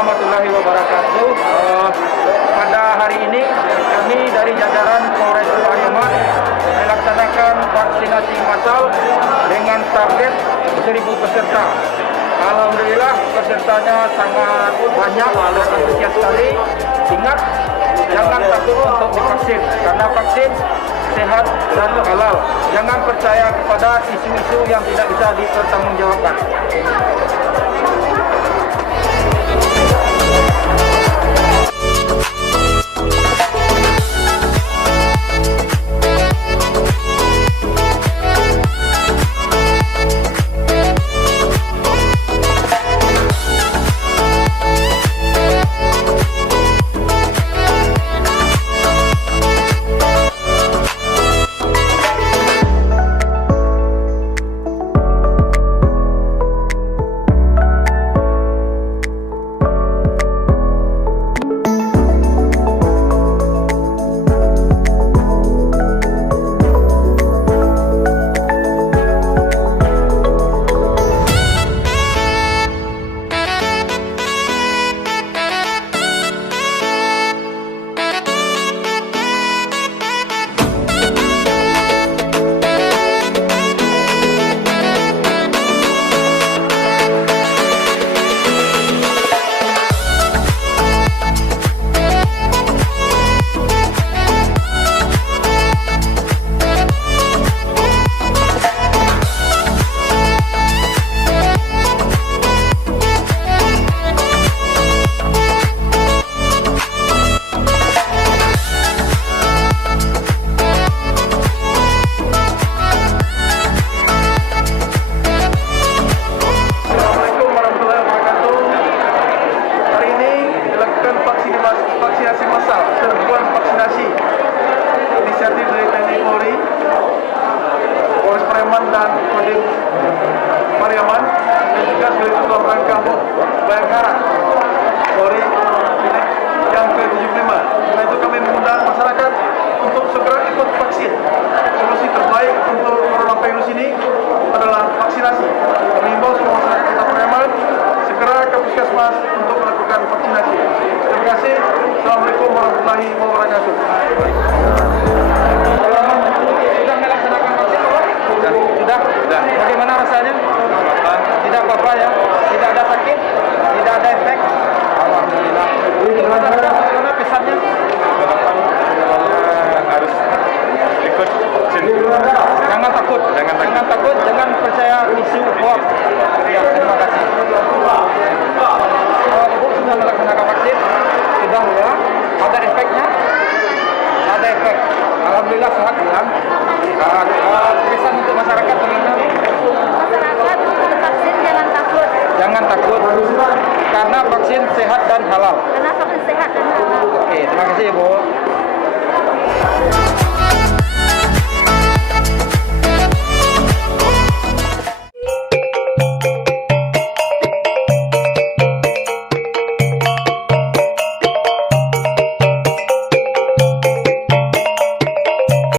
warahmatullahi wabarakatuh. Pada hari ini kami dari jajaran Polres Pariaman melaksanakan vaksinasi massal dengan target 1.000 peserta. Alhamdulillah pesertanya sangat banyak dan antusias sekali. Ingat, jangan takut untuk divaksin karena vaksin sehat dan halal. Jangan percaya kepada isu-isu yang tidak bisa dipertanggungjawabkan. Vaksinasi masal, serbuan vaksinasi inisiatif dari TNI Polri, Polres Pariaman dan Kodim Pariaman, dan juga sebagai ketua rangka HUT Bhayangkara Polri yang ke-75. Karena itu kami mengundang masyarakat untuk segera ikut vaksin. Solusi terbaik untuk coronavirus ini adalah vaksinasi. Kami himbau semua masyarakat Kota Pariaman segera ke puskesmas untuk melakukan vaksinasi. Terima kasih. Assalamualaikum warahmatullahi wabarakatuh. Sudah melaksanakan vaksin, Pak? Sudah. Bagaimana rasanya? Tidak apa-apa ya? Tidak ada sakit? Tidak ada efek? Alhamdulillah. Bagaimana pesannya? Harus ikut vaksin. Jangan takut. Jangan percaya isu hoax. Ya, terima kasih. Ibu sudah melaksanakan vaksin? Sudah ya? Ada efeknya? Ada efek. Alhamdulillah sehat ya. Pesan untuk masyarakat bagaimana? Masyarakat untuk vaksin jangan takut. Jangan takut. Karena vaksin sehat dan halal. Karena vaksin sehat dan halal. Oke, terima kasih Ibu.